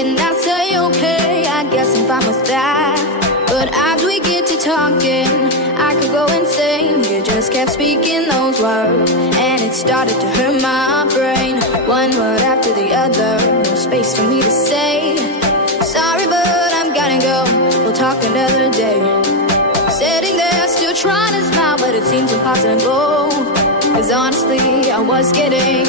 And I say okay, I guess I'm fine with that. But as we get to talking, I could go insane. You just kept speaking those words, and it started to hurt my brain. One word after the other, no space for me to say sorry, but I'm gotta go. We'll talk another day. Sitting there still trying to smile, but it seems impossible. 'Cause honestly, I was getting